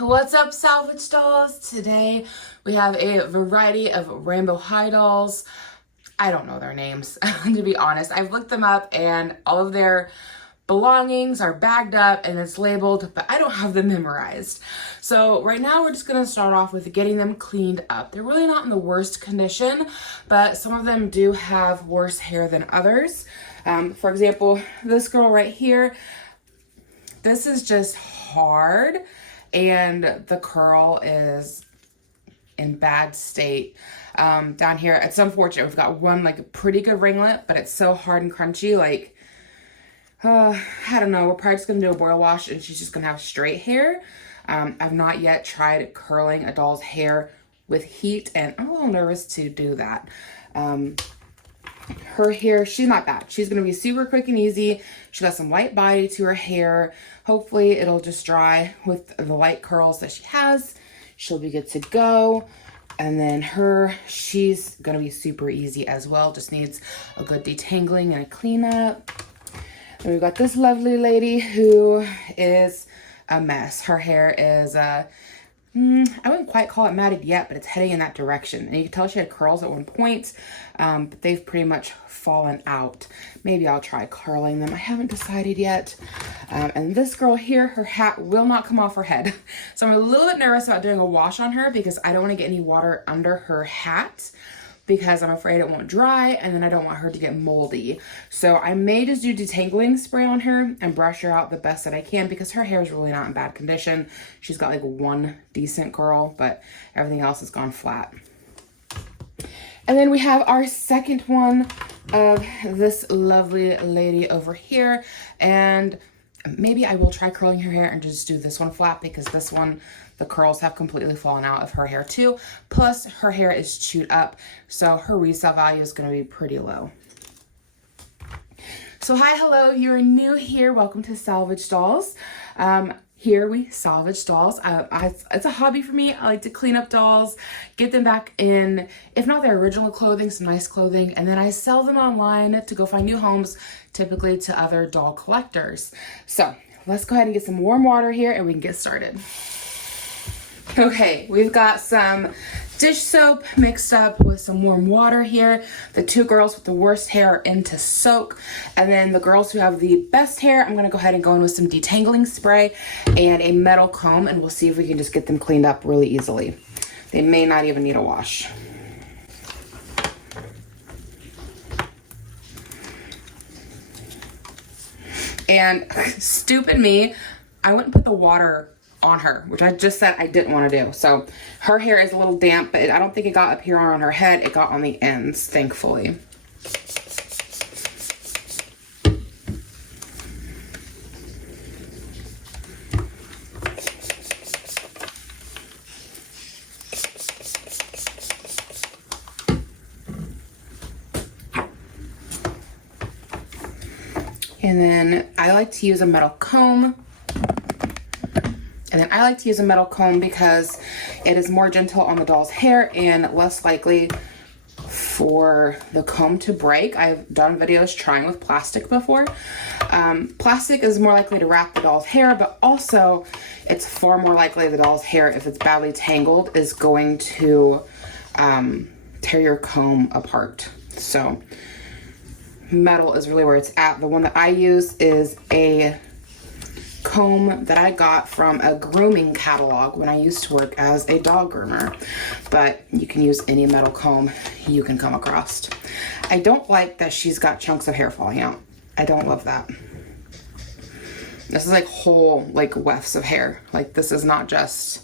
What's up, Salvage dolls? Today we have a variety of rainbow high dolls. I don't know their names, to be honest. I've looked them up and all of their belongings are bagged up and it's labeled, but I don't have them memorized. So right now we're just gonna start off with getting them cleaned up. They're really not in the worst condition, but some of them do have worse hair than others. For example, this girl right here, this is just hard and the curl is in bad state. Down here, it's unfortunate. We've got one like a pretty good ringlet, but it's so hard and crunchy. Like, I don't know. We're probably just gonna do a boil wash and she's just gonna have straight hair. I've not yet tried curling a doll's hair with heat and I'm a little nervous to do that. Her hair, she's not bad. She's gonna be super quick and easy. She got some light body to her hair. Hopefully it'll just dry with the light curls that she has. She'll be good to go. And then she's gonna be super easy as well. Just needs a good detangling and a cleanup. And we've got this lovely lady who is a mess. Her hair is, I wouldn't quite call it matted yet, but it's heading in that direction. And you can tell she had curls at one point, but they've pretty much fallen out. Maybe I'll try curling them. I haven't decided yet. And this girl here, her hat will not come off her head. So I'm a little bit nervous about doing a wash on her because I don't want to get any water under her hat because I'm afraid it won't dry and then I don't want her to get moldy. So I may just do detangling spray on her and brush her out the best that I can because her hair is really not in bad condition. She's got like one decent curl, but everything else has gone flat. And then we have our second one of this lovely lady over here. And maybe I will try curling her hair and just do this one flat because this one, the curls have completely fallen out of her hair too. Plus her hair is chewed up, so her resale value is gonna be pretty low. So hi, hello, you're new here. Welcome to Salvage Dolls. Here we salvage dolls. It's a hobby for me. I like to clean up dolls, get them back in, if not their original clothing, some nice clothing, and then I sell them online to go find new homes, typically to other doll collectors. So let's go ahead and get some warm water here and we can get started. Okay, we've got some dish soap mixed up with some warm water here. The two girls with the worst hair are in to soak. And then the girls who have the best hair, I'm gonna go ahead and go in with some detangling spray and a metal comb and we'll see if we can just get them cleaned up really easily. They may not even need a wash. And stupid me, I wouldn't put the water on her, which I just said I didn't want to do. So her hair is a little damp, but I don't think it got up here on her head. It got on the ends, thankfully. And then I like to use a metal comb. And then I like to use a metal comb because it is more gentle on the doll's hair and less likely for the comb to break. I've done videos trying with plastic before. Plastic is more likely to wrap the doll's hair, but also it's far more likely the doll's hair, if it's badly tangled, is going to tear your comb apart. So metal is really where it's at. The one that I use is a comb that I got from a grooming catalog when I used to work as a dog groomer, but you can use any metal comb you can come across. I don't like that she's got chunks of hair falling out. I don't love that. This is like whole, like wefts of hair. Like this is not just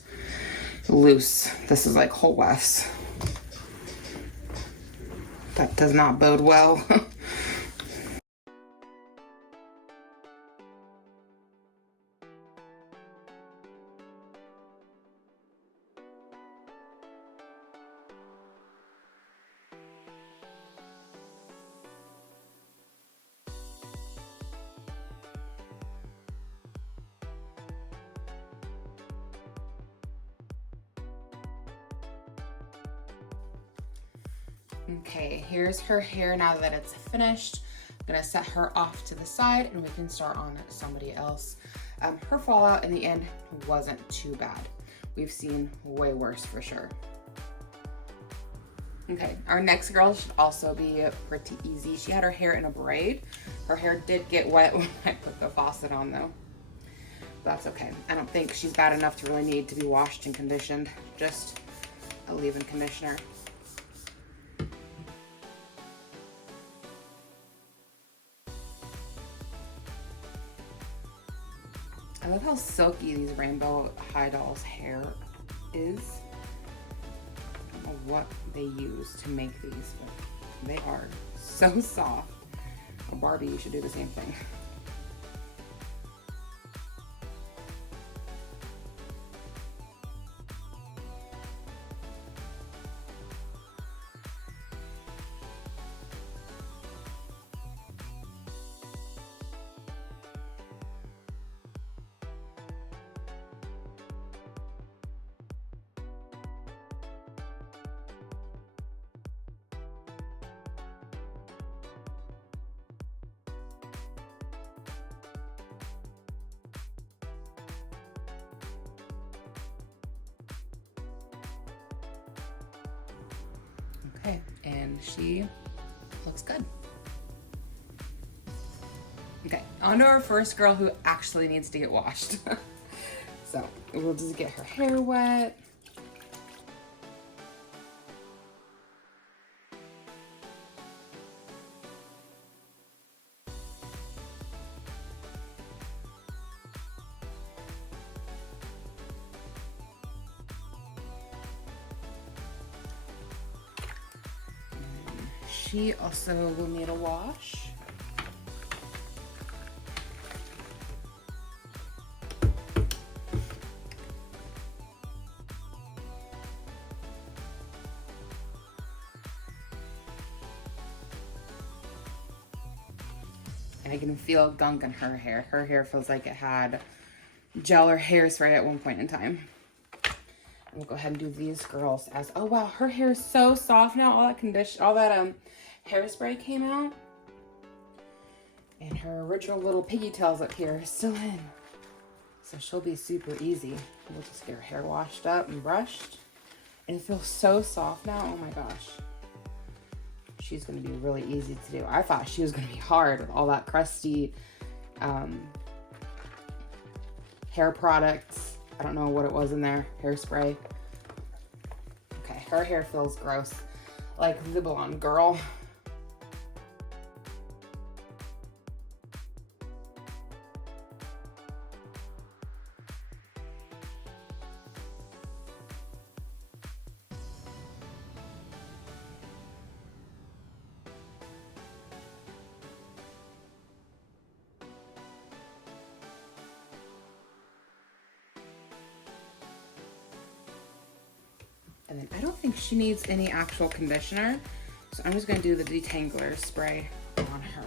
loose. This is like whole wefts. That does not bode well. Okay, here's her hair now that it's finished. I'm gonna set her off to the side and we can start on somebody else. Her fallout in the end wasn't too bad. we've seen way worse for sure. Okay, our next girl should also be pretty easy. She had her hair in a braid. Her hair did get wet when I put the faucet on though. That's okay. I don't think she's bad enough to really need to be washed and conditioned. Just a leave-in conditioner. I love how silky these Rainbow High Dolls hair is. I don't know what they use to make these, but they are so soft. Well, Barbie, you should do the same thing. Okay, and she looks good. Okay, on to our first girl who actually needs to get washed. So we'll just get her hair wet. She also will need a wash. And I can feel gunk in her hair. Her hair feels like it had gel or hairspray at one point in time. We'll go ahead and do these girls as, oh wow, her hair is so soft now. All that hairspray came out. And her original little piggy tails up here are still in. So she'll be super easy. We'll just get her hair washed up and brushed. And it feels so soft now, oh my gosh. She's gonna be really easy to do. I thought she was gonna be hard with all that crusty hair products. I don't know what it was in there, hairspray. Okay, her hair feels gross, like the blonde girl. And then I don't think she needs any actual conditioner, so I'm just gonna do the detangler spray on her.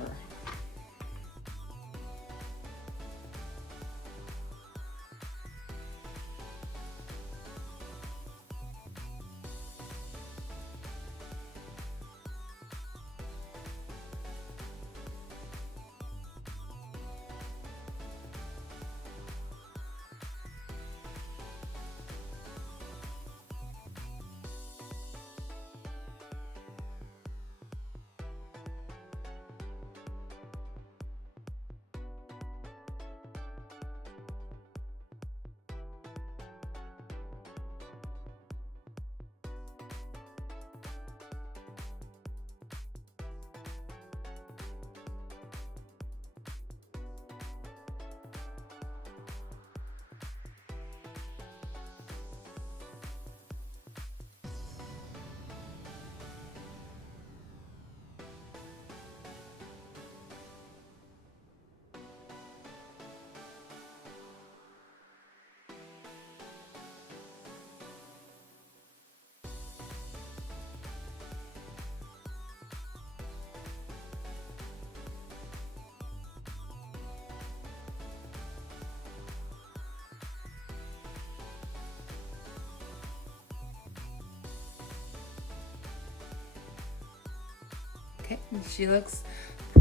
Okay, she looks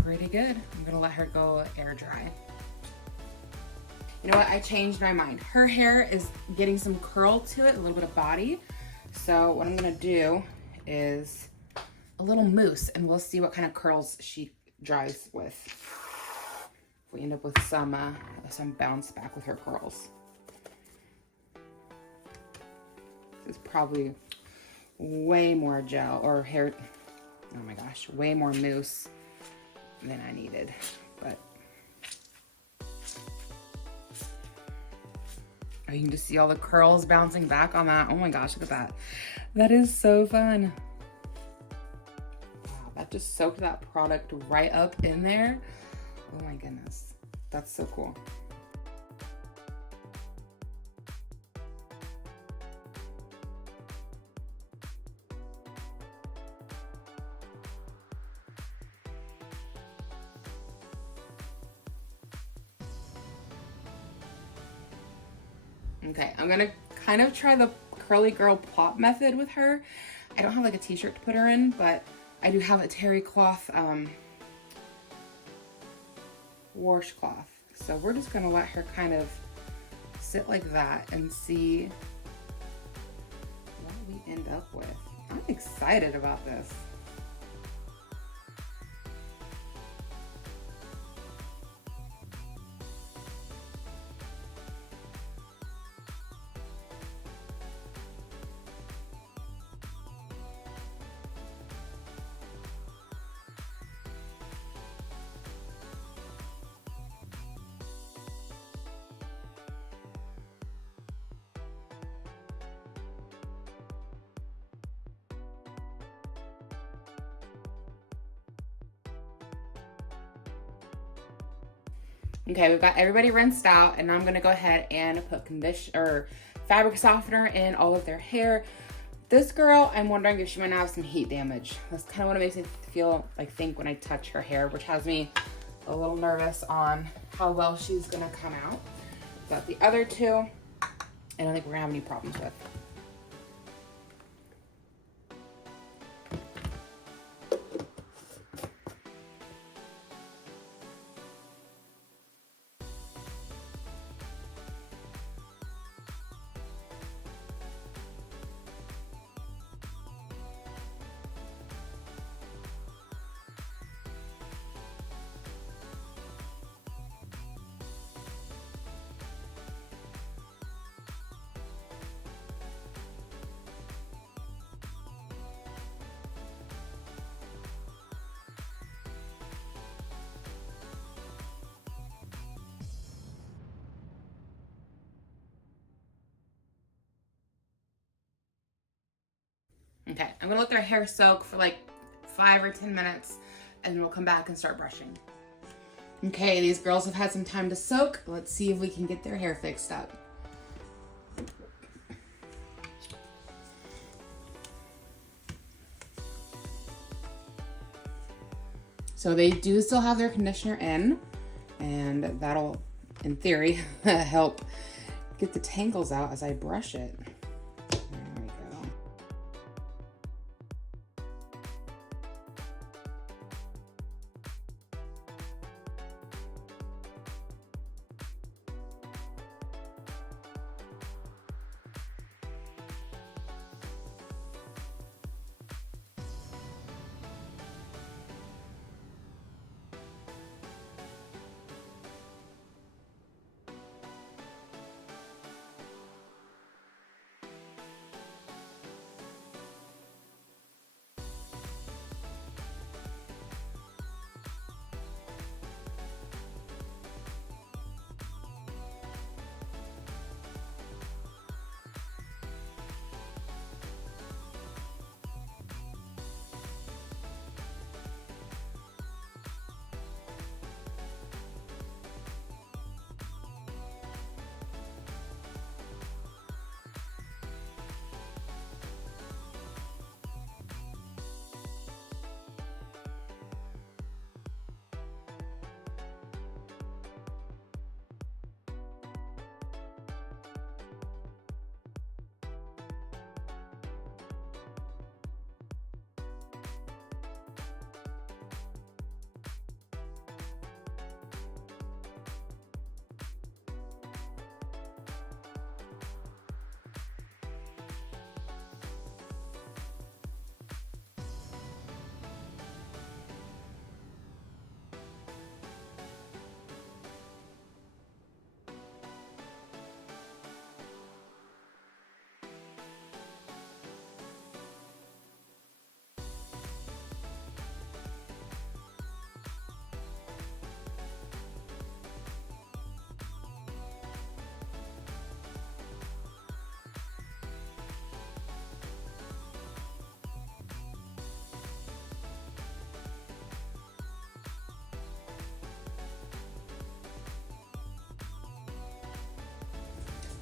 pretty good. I'm gonna let her go air dry. You know what? I changed my mind. Her hair is getting some curl to it, a little bit of body. So what I'm gonna do is a little mousse, and we'll see what kind of curls she dries with. If we end up with some bounce back with her curls. This is probably way more gel or hair. Oh my gosh, way more mousse than I needed, but oh, you can just see all the curls bouncing back on that. Oh my gosh, look at that. That is so fun. Wow, that just soaked that product right up in there. Oh my goodness, that's so cool. Okay, I'm gonna kind of try the curly girl plop method with her. I don't have like a t-shirt to put her in, but I do have a terry cloth washcloth. So we're just gonna let her kind of sit like that and see what we end up with. I'm excited about this. Okay, we've got everybody rinsed out, and I'm gonna go ahead and put conditioner or fabric softener in all of their hair. This girl, I'm wondering if she might have some heat damage. That's kind of what it makes me feel like think when I touch her hair, which has me a little nervous on how well she's gonna come out. But the other two, I don't think we're gonna have any problems with. Okay, I'm gonna let their hair soak for like 5 or 10 minutes, and then we'll come back and start brushing. Okay, these girls have had some time to soak. Let's see if we can get their hair fixed up. So they do still have their conditioner in, and that'll, in theory, help get the tangles out as I brush it. There we go.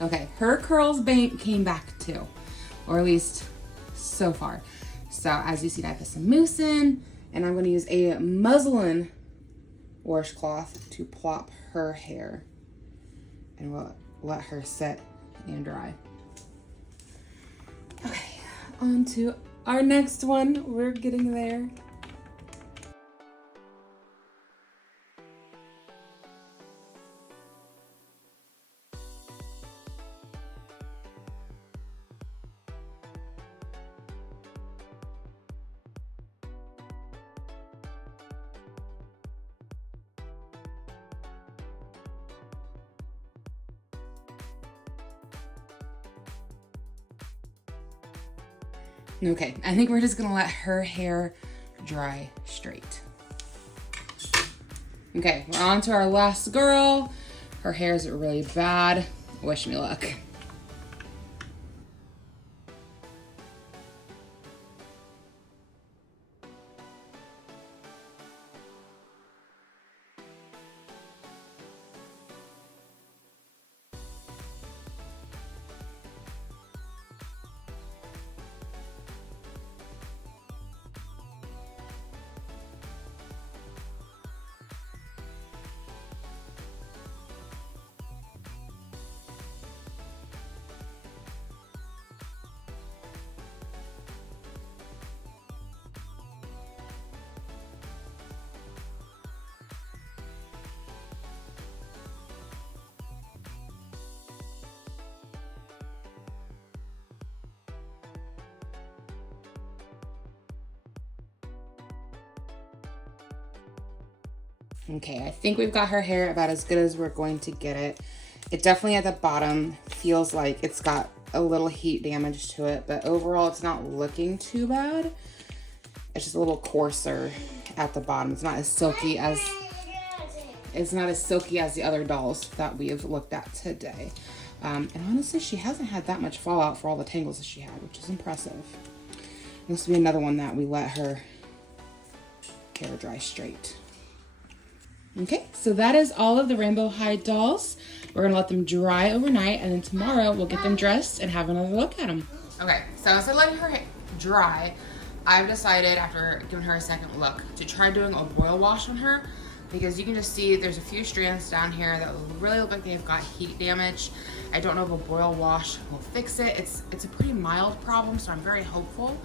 Okay, her curls bank came back too, or at least so far. So as you see, I put some mousse in, and I'm gonna use a muslin washcloth to plop her hair, and we'll let her set and dry. Okay, on to our next one. We're getting there. Okay, I think we're just gonna let her hair dry straight. Okay, we're on to our last girl. Her hair is really bad. Wish me luck. Okay, I think we've got her hair about as good as we're going to get it. It definitely at the bottom feels like it's got a little heat damage to it, but overall it's not looking too bad. It's just a little coarser at the bottom. It's not as silky as the other dolls that we have looked at today. And honestly, she hasn't had that much fallout for all the tangles that she had, which is impressive. This will be another one that we let her hair dry straight. Okay, so that is all of the Rainbow High dolls. We're gonna let them dry overnight, and then tomorrow we'll get them dressed and have another look at them. Okay, so instead of letting her dry, I've decided, after giving her a second look, to try doing a boil wash on her, because you can just see there's a few strands down here that really look like they've got heat damage. I don't know if a boil wash will fix it. It's a pretty mild problem, so I'm very hopeful.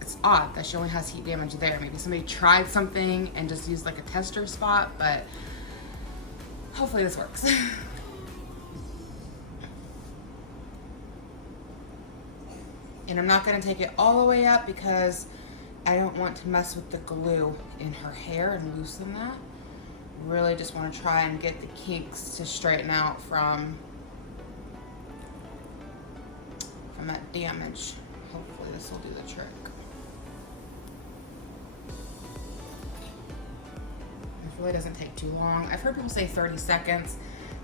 It's odd that she only has heat damage there. Maybe somebody tried something and just used like a tester spot, but hopefully this works. And I'm not gonna take it all the way up because I don't want to mess with the glue in her hair and loosen that. Really just wanna try and get the kinks to straighten out from that damage. Hopefully this will do the trick. It really doesn't take too long. I've heard people say 30 seconds.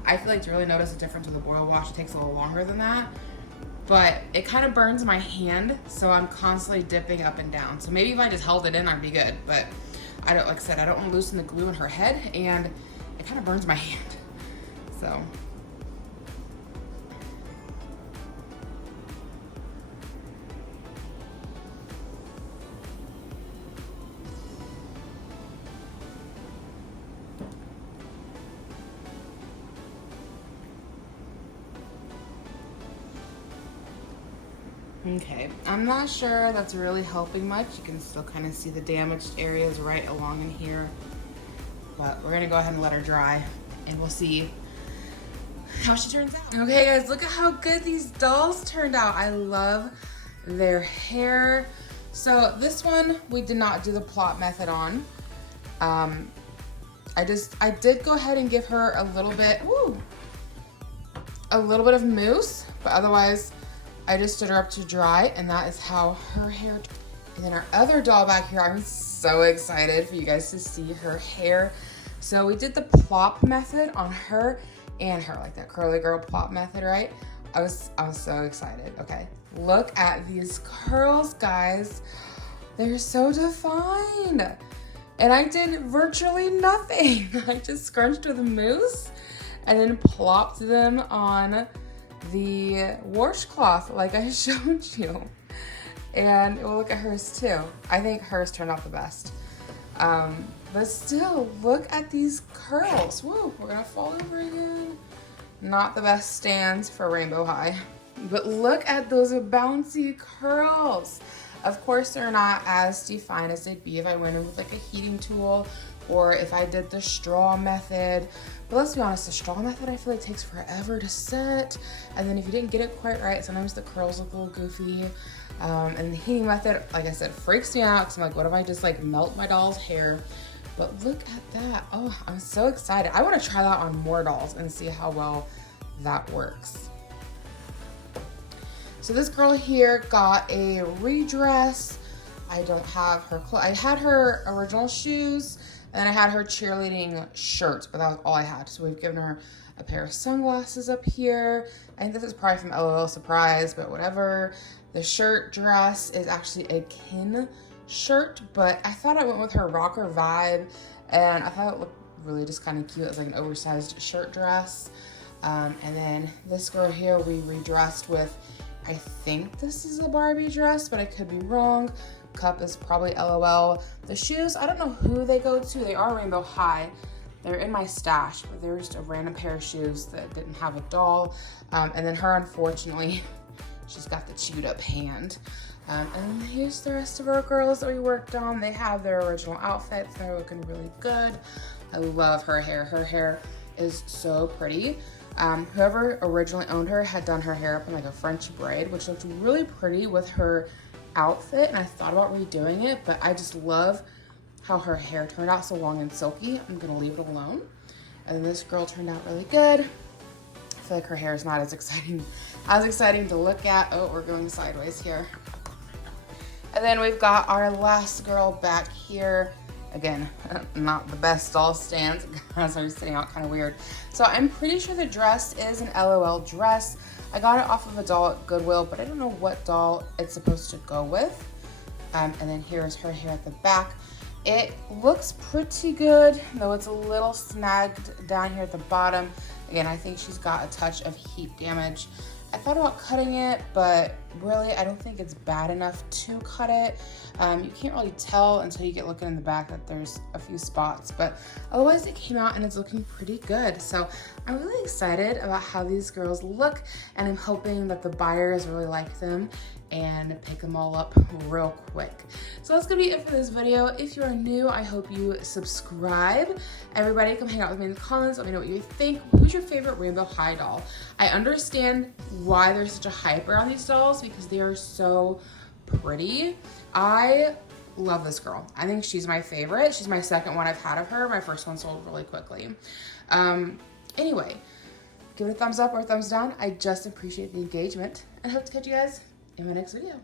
I feel like to really notice a difference with a boil wash, it takes a little longer than that. But it kind of burns my hand, so I'm constantly dipping up and down. So maybe if I just held it in, I'd be good. But I don't, like I said, I don't want to loosen the glue in her head, and it kind of burns my hand. So. Okay, I'm not sure that's really helping much. You can still kind of see the damaged areas right along in here. But we're gonna go ahead and let her dry and we'll see how she turns out. Okay guys, look at how good these dolls turned out. I love their hair. So this one, we did not do the plop method on. I did go ahead and give her a little bit of mousse, but otherwise, I just stood her up to dry, and that is how her hair. And then our other doll back here, I'm so excited for you guys to see her hair. So we did the plop method on her and her, like that curly girl plop method, right? I was so excited. Okay, look at these curls, guys. They're so defined. And I did virtually nothing. I just scrunched with mousse and then plopped them on the washcloth like I showed you. And we'll look at hers too. I think hers turned out the best. But still, look at these curls. Whoa, we're gonna fall over again. Not the best stands for Rainbow High. But look at those bouncy curls. Of course, they're not as defined as they'd be if I went in with like a heating tool or if I did the straw method. But let's be honest, the straw method I feel like takes forever to set. And then if you didn't get it quite right, sometimes the curls look a little goofy. And the heating method, like I said, freaks me out because I'm like, what if I just like melt my doll's hair? But look at that. Oh, I'm so excited. I want to try that on more dolls and see how well that works. So this girl here got a redress. I don't have her clothes. I had her original shoes and I had her cheerleading shirt, but that was all I had. So we've given her a pair of sunglasses up here. I think this is probably from LOL Surprise, but whatever. The shirt dress is actually a kin shirt, but I thought I went with her rocker vibe and I thought it looked really just kind of cute. It was like an oversized shirt dress. And then this girl here we redressed with, I think this is a Barbie dress, but I could be wrong. Cup is probably LOL. The shoes, I don't know who they go to. They are Rainbow High. They're in my stash, but they're just a random pair of shoes that didn't have a doll. And then her, unfortunately, she's got the chewed up hand. And here's the rest of our girls that we worked on. They have their original outfits. They're looking really good. I love her hair. Her hair is so pretty. Whoever originally owned her had done her hair up in like a French braid, which looked really pretty with her outfit. And I thought about redoing it, but I just love how her hair turned out so long and silky. I'm gonna leave it alone. And this girl turned out really good. I feel like her hair is not as exciting to look at. Oh, we're going sideways here. And then we've got our last girl back here. Again, not the best doll stands. Guys are sitting out kind of weird. So I'm pretty sure the dress is an LOL dress. I got it off of a doll at Goodwill, but I don't know what doll it's supposed to go with. And then here's her hair at the back. It looks pretty good, though it's a little snagged down here at the bottom. Again, I think she's got a touch of heat damage. I thought about cutting it, but really I don't think it's bad enough to cut it. You can't really tell until you get looking in the back that there's a few spots, but otherwise it came out and it's looking pretty good. So I'm really excited about how these girls look, and I'm hoping that the buyers really like them and pick them all up real quick. So that's gonna be it for this video. If you are new, I hope you subscribe. Everybody come hang out with me in the comments. Let me know what you think. Who's your favorite Rainbow High doll? I understand why there's such a hype around these dolls because they are so pretty. I love this girl. I think she's my favorite. She's my second one I've had of her. My first one sold really quickly. Anyway, give it a thumbs up or a thumbs down. I just appreciate the engagement and hope to catch you guys in my next video.